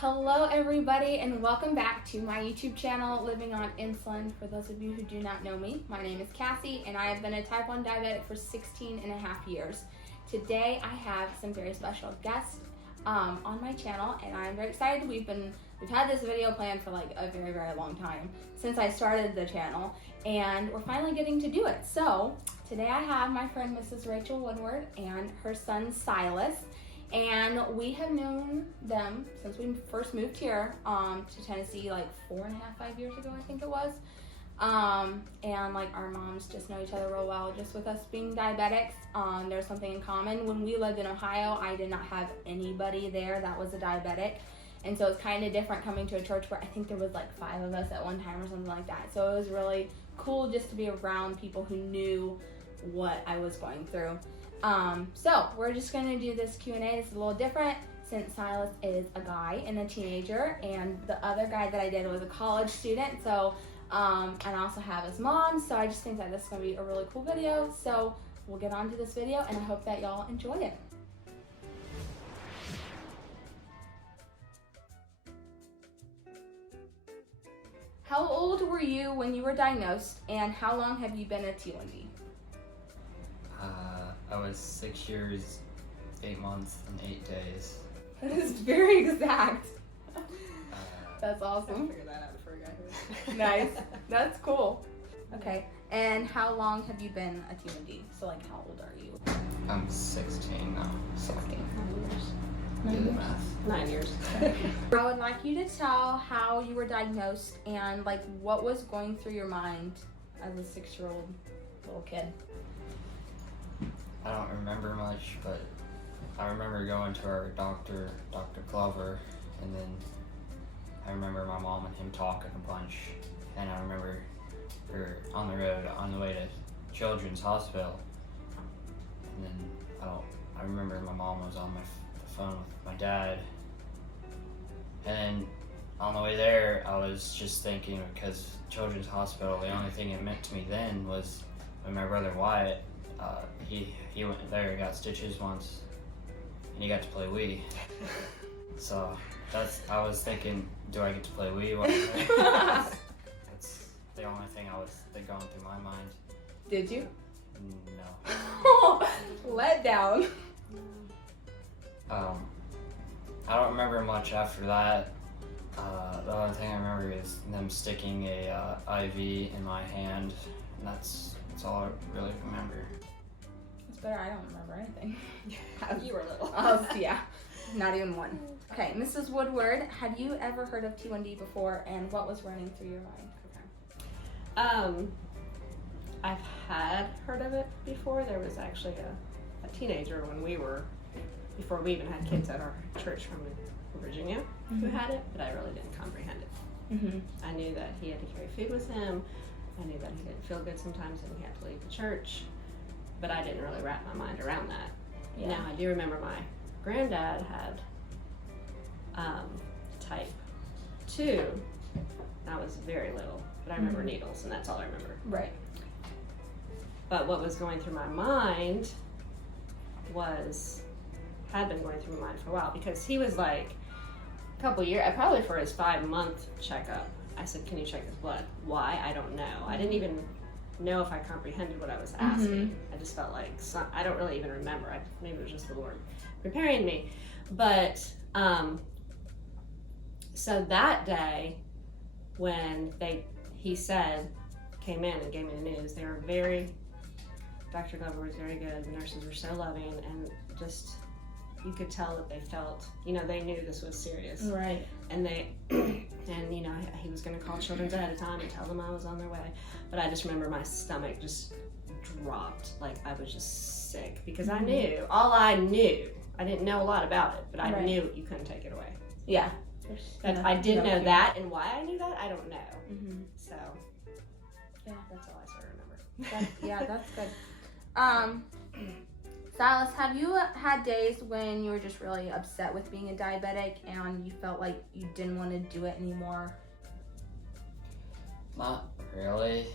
Hello everybody and welcome back to my YouTube channel, Living on Insulin. For those of you who do not know me, my name is Cassie and I have been a type 1 diabetic for 16 and a half years. Today I have some very special guests on my channel and I'm very excited. We've had this video planned for like a very, very long time since I started the channel and we're finally getting to do it. So today I have my friend Mrs. Rachel Woodward and her son Silas. And we have known them since we first moved here to Tennessee like 5 years ago, I think it was. And like our moms just know each other real well, just with us being diabetics. There's something in common. When we lived in Ohio, I did not have anybody there that was a diabetic. And so it's kind of different coming to a church where I think there was like 5 of us at one time or something like that. So it was really cool just to be around people who knew what I was going through. So we're just going to do this Q&A. This is a little different since Silas is a guy and a teenager and the other guy that I did was a college student. So, and I also have his mom. So I just think that this is going to be a really cool video. So we'll get on to this video and I hope that y'all enjoy it. How old were you when you were diagnosed and how long have you been a T1D? I was 6 years, 8 months, and 8 days. That is very exact. That's awesome. I figured that out before I got here. Nice. That's cool. Okay. And how long have you been a T1D? So like how old are you? I'm 16 now. 16. Do the math. 9 years. I would like you to tell how you were diagnosed and like what was going through your mind as a 6-year-old little kid. I don't remember much, but I remember going to our doctor, Dr. Glover, and then I remember my mom and him talking a bunch, and I remember we were on the road on the way to Children's Hospital, and then I remember my mom was on the phone with my dad, and then on the way there I was just thinking, because Children's Hospital, the only thing it meant to me then was when my brother Wyatt, he went there, got stitches once, and he got to play Wii. So I was thinking, do I get to play Wii while I'm there? That's the only thing going through my mind. Did you? No. Let down. I don't remember much after that. The only thing I remember is them sticking a IV in my hand, and that's all I really remember. It's better I don't remember anything. You were little. Oh, yeah. Not even one. Okay, Mrs. Woodward, had you ever heard of T1D before and what was running through your mind? I've had heard of it before. There was actually a teenager before we even had kids at our church from Virginia who had it, but I really didn't comprehend it. Mm-hmm. I knew that he had to carry food with him. I knew that he didn't feel good sometimes and he had to leave the church, but I didn't really wrap my mind around that. Yeah. Now I do remember my granddad had type 2. I was very little, but I remember needles and that's all I remember. Right. But what was going through my mind had been going through my mind for a while, because he was like a couple years, probably for his 5-month checkup. I said, can you check his blood? Why? I don't know. I didn't even know if I comprehended what I was asking. I just felt like, I don't really even remember. Maybe it was just the Lord preparing me. But, so that day when he came in and gave me the news, Dr. Glover was very good. The nurses were so loving and just, you could tell that they felt, they knew this was serious. Right. And he was going to call Children's ahead of time and tell them I was on their way. But I just remember my stomach just dropped. Like I was just sick because I knew, I didn't know a lot about it, but I knew you couldn't take it away. Yeah. I did know that, and why I knew that, I don't know. So, yeah, that's all I sort of remember. Yeah, that's good. Silas, have you had days when you were just really upset with being a diabetic and you felt like you didn't want to do it anymore? Not really.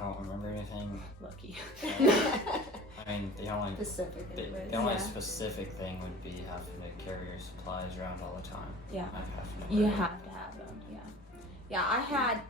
I don't remember anything. Lucky. I I mean, the only specific. Anyways. the only Yeah. specific thing would be having to carry your supplies around all the time. Yeah. Like having to You wear- have to have them, yeah. Yeah, I had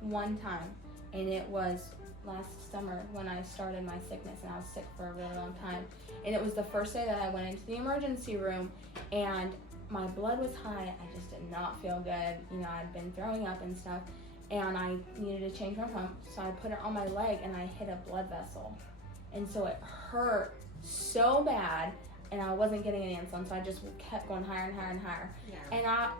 one time, and it was last summer when I started my sickness, and I was sick for a really long time. And it was the first day that I went into the emergency room, and my blood was high. I just did not feel good. You know, I'd been throwing up and stuff, and I needed to change my pump, so I put it on my leg, and I hit a blood vessel. And so it hurt so bad, and I wasn't getting any insulin, so I just kept going higher and higher and higher. Yeah. And I,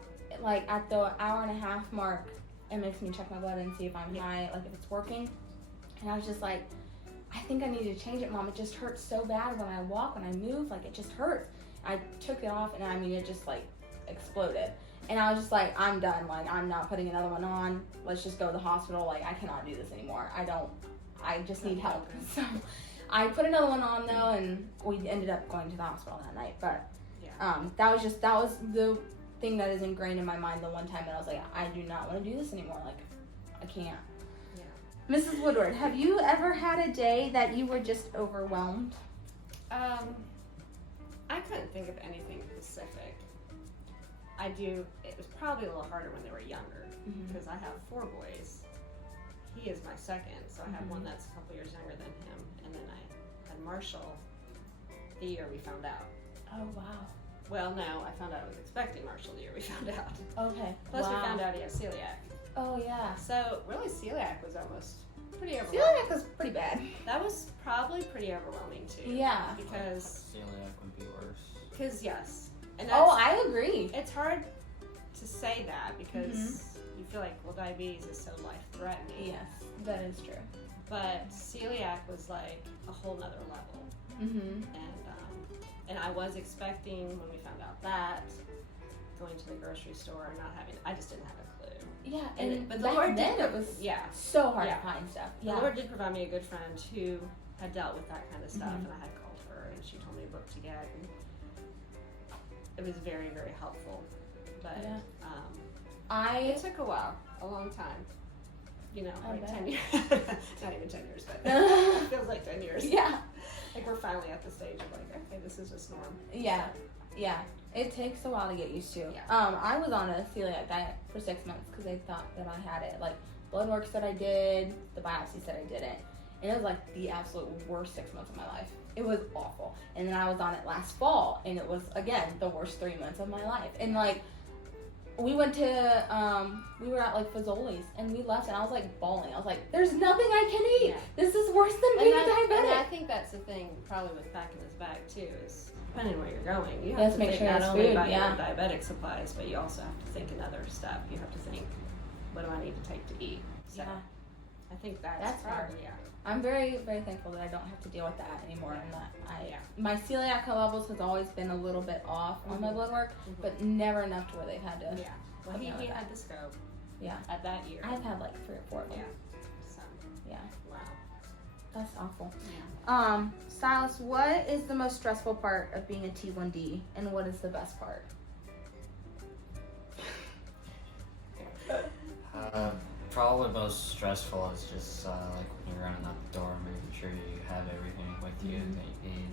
like, at the hour and a half mark, it makes me check my blood and see if I'm high, like if it's working. And I was just like, I think I need to change it, Mom. It just hurts so bad when I walk, when I move, like it just hurts. I took it off, and I mean, it just like exploded. And I was just like, I'm done. Like, I'm not putting another one on. Let's just go to the hospital. Like, I cannot do this anymore. I just need help. So I put another one on though, and we ended up going to the hospital that night. But that was the thing that is ingrained in my mind the one time that I was like, I do not want to do this anymore. Like, I can't. Yeah. Mrs. Woodward, have you ever had a day that you were just overwhelmed? I couldn't think of anything specific. It was probably a little harder when they were younger, because I have 4 boys. He is my second, so I have one that's a couple years younger than him, and then I had Marshall the year we found out. Oh, wow. Well, no, I found out I was expecting Marshall the year we found out. Okay. Plus we found out he has celiac. Oh, yeah. So really celiac was almost pretty overwhelming. Celiac was pretty bad. That was probably pretty overwhelming too. Yeah. Because celiac would be worse. Because yes. And I agree. It's hard to say that because you feel like, well, diabetes is so life-threatening. Yes, that is true. But celiac was like a whole nother level. And I was expecting when we found out that, going to the grocery store and not having, I just didn't have a clue. Yeah, but the back Lord then did, it was so hard to find stuff. The Lord did provide me a good friend who had dealt with that kind of stuff, and I had called her, and she told me a book to get, and it was very, very helpful. But it took a while, a long time. You know, like 10 years. Not even 10 years, but it feels like 10 years. Yeah. Like we're finally at the stage of like, okay, this is just norm. Yeah. Yeah. It takes a while to get used to. Yeah. I was on a celiac diet for 6 months because they thought that I had it. Like, blood work said I did, the biopsy said I didn't. And it was like the absolute worst 6 months of my life. It was awful. And then I was on it last fall, and it was, again, the worst 3 months of my life. And like, we went to, we were at like Fazoli's, and we left, and I was like bawling. I was like, there's nothing I can eat. Yeah. This is worse than being diabetic. And I think that's the thing, probably with packing this bag too, is depending where you're going, you Let's have to make think sure not there's only food, about yeah. your diabetic supplies, but you also have to think another step. You have to think, what do I need to take to eat? So I think that's hard. probably, I'm very, very thankful that I don't have to deal with that anymore, and that my celiac levels has always been a little bit off on my blood work, but never enough to where they've had to. Yeah. Well, he had the scope. Yeah. At that year. I've had like 3 or 4 of them. Yeah. So. Yeah. Wow. That's awful. Yeah. Silas, what is the most stressful part of being a T1D, and what is the best part? Probably most stressful is just like when you're running out the door, making sure you have everything with you that you need.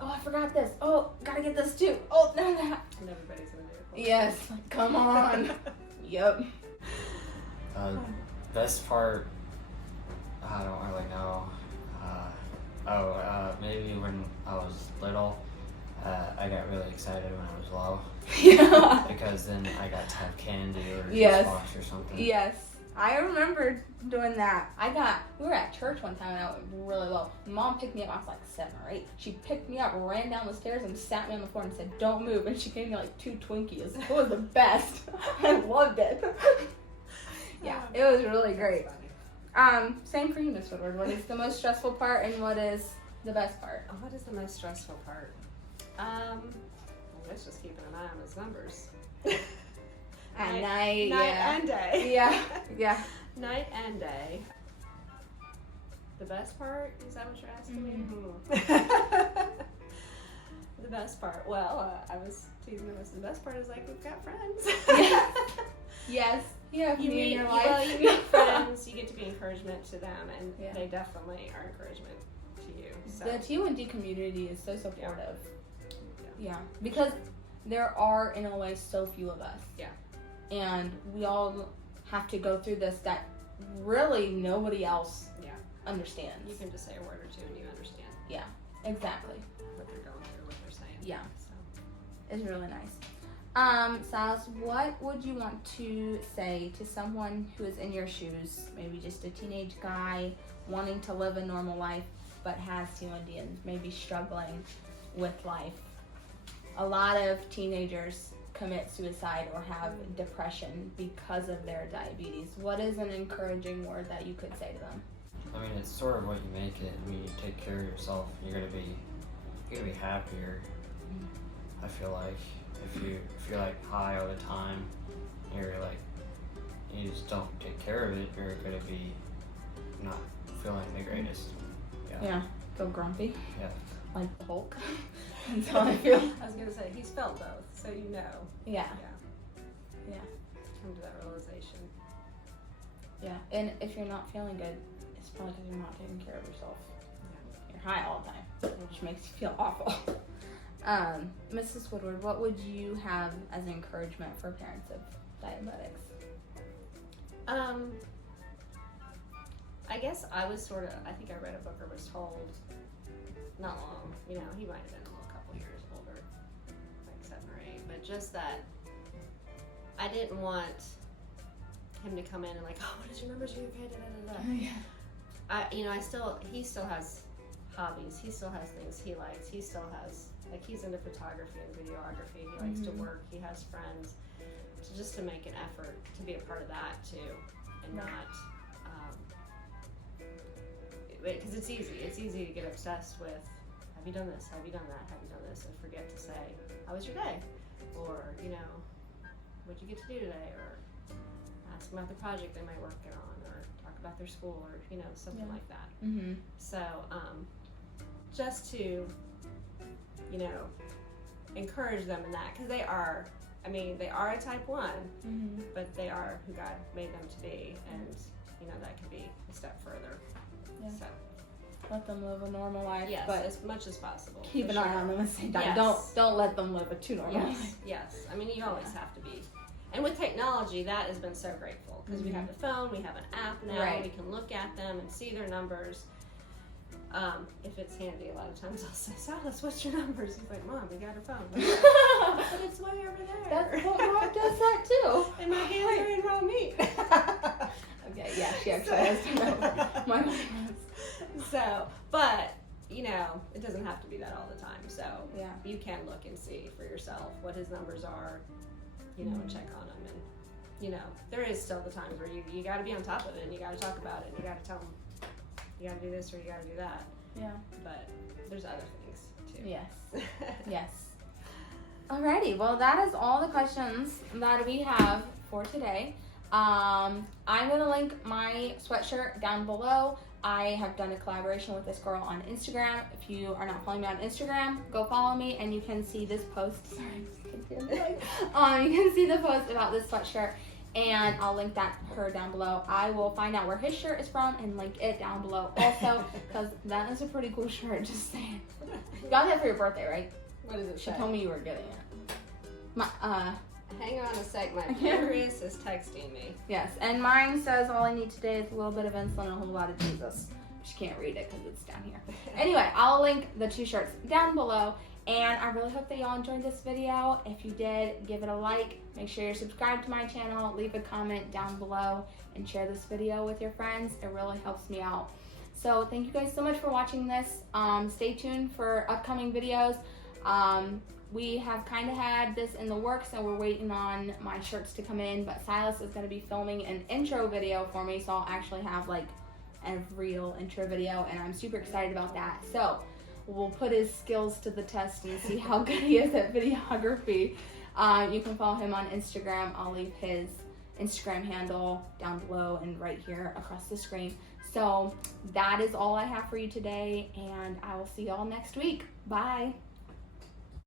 Oh, I forgot this. Oh, gotta get this too. Oh, no, that. And everybody's gonna do it. Yes, come on. Yep. Best part, I don't really know. Maybe when I was little, I got really excited when I was low. Yeah. Because then I got to have candy or Yes. box or something. Yes. I remember doing that. We were at church one time and I was really low. Mom picked me up, I was like 7 or 8. She picked me up, ran down the stairs, and sat me on the floor and said, "Don't move." And she gave me like 2 Twinkies. It was the best. I loved it. Yeah, it was really great. Same for you, Miss Woodward. What is the most stressful part, and what is the best part? What is the most stressful part? Let's just keeping an eye on his numbers. At night, night yeah. and day. Yeah, yeah. Night and day. The best part? Is that what you're asking me? The best part? Well, I was teasing him. The best part is like we've got friends. Yes. Yes. You have You me in meet, your life. well, you meet friends. You get to be encouragement to them, and Yeah. they definitely are encouragement to you. So. The T1D community is so supportive. Yeah, because there are, in a way, so few of us. Yeah. And we all have to go through this that really nobody else understands. You can just say a word or two and you understand. Yeah, exactly. What they're going through, what they're saying. Yeah. So. It's really nice. Silas, what would you want to say to someone who is in your shoes, maybe just a teenage guy wanting to live a normal life but has T1D and maybe struggling with life? A lot of teenagers commit suicide or have depression because of their diabetes. What is an encouraging word that you could say to them? I mean, it's sort of what you make it. When you take care of yourself, you're gonna be happier. I feel like if you're like high all the time, you just don't take care of it, you're gonna be not feeling the greatest. Yeah, feel grumpy. Yeah. Like the Hulk. That's how I feel. I was gonna say he's felt both, so you know. Yeah. Yeah. Come to that realization. Yeah, and if you're not feeling good, it's probably because you're not taking care of yourself. Yeah. You're high all the time, which makes you feel awful. Mrs. Woodward, what would you have as an encouragement for parents of diabetics? I guess I think I read a book or was told, not long, he might have been a couple years older, like 7 or 8, but just that I didn't want him to come in and like, oh, what is your numbers? Are you okay? Da, da, da, da. Yeah. He still has hobbies. He still has things he likes. He still has, like, he's into photography and videography. He likes to work. He has friends. So just to make an effort to be a part of that too, and not, because it's easy. It's easy to get obsessed with, have you done this? Have you done that? Have you done this? And forget to say, how was your day? Or, what'd you get to do today? Or ask them about the project they might work on, or talk about their school, or something like that. Mm-hmm. So just to encourage them in that, because they are a type 1, but they are who God made them to be, and that can be a step further. Yeah. So let them live a normal life, yes, but as much as possible. keep an eye on them and say, Yes. don't let them live a too normal life. Yes. I mean, you always have to be. And with technology, that has been so grateful, because we have the phone, we have an app now, Right. we can look at them and see their numbers. If it's handy, a lot of times I'll say, Silas, what's your numbers? He's like, Mom, we got her phone. But it's way over there. That's what Mom does that too. And my hands are in raw meat. Okay, yeah, she actually has to know. My mom has. So, but, it doesn't have to be that all the time. So, Yeah. you can look and see for yourself what his numbers are, and check on them. And, there is still the times where you got to be on top of it, and you got to talk about it, and you got to tell them, you got to do this or you got to do that. Yeah. But there's other things too. Yes. Yes. Alrighty, well that is all the questions that we have for today. I'm going to link my sweatshirt down below. I have done a collaboration with this girl on Instagram. If you are not following me on Instagram, go follow me and you can see this post. Sorry, you can see the post about this sweatshirt, and I'll link her down below. I will find out where his shirt is from and link it down below also, because that is a pretty cool shirt, just saying. You got that for your birthday, right? What does it She say? told me you were getting it. Hang on a sec, my pancreas is texting me. Yes, and mine says all I need today is a little bit of insulin and a whole lot of Jesus. She can't read it because it's down here. Anyway, I'll link the 2 shirts down below, and I really hope that y'all enjoyed this video. If you did, give it a like. Make sure you're subscribed to my channel. Leave a comment down below and share this video with your friends. It really helps me out. So thank you guys so much for watching this. Stay tuned for upcoming videos. We have kind of had this in the works, and we're waiting on my shirts to come in, but Silas is going to be filming an intro video for me, so I'll actually have like a real intro video, and I'm super excited about that. So we'll put his skills to the test and see how good he is at videography. You can follow him on Instagram. I'll leave his Instagram handle down below and right here across the screen. So that is all I have for you today, and I will see y'all next week. Bye.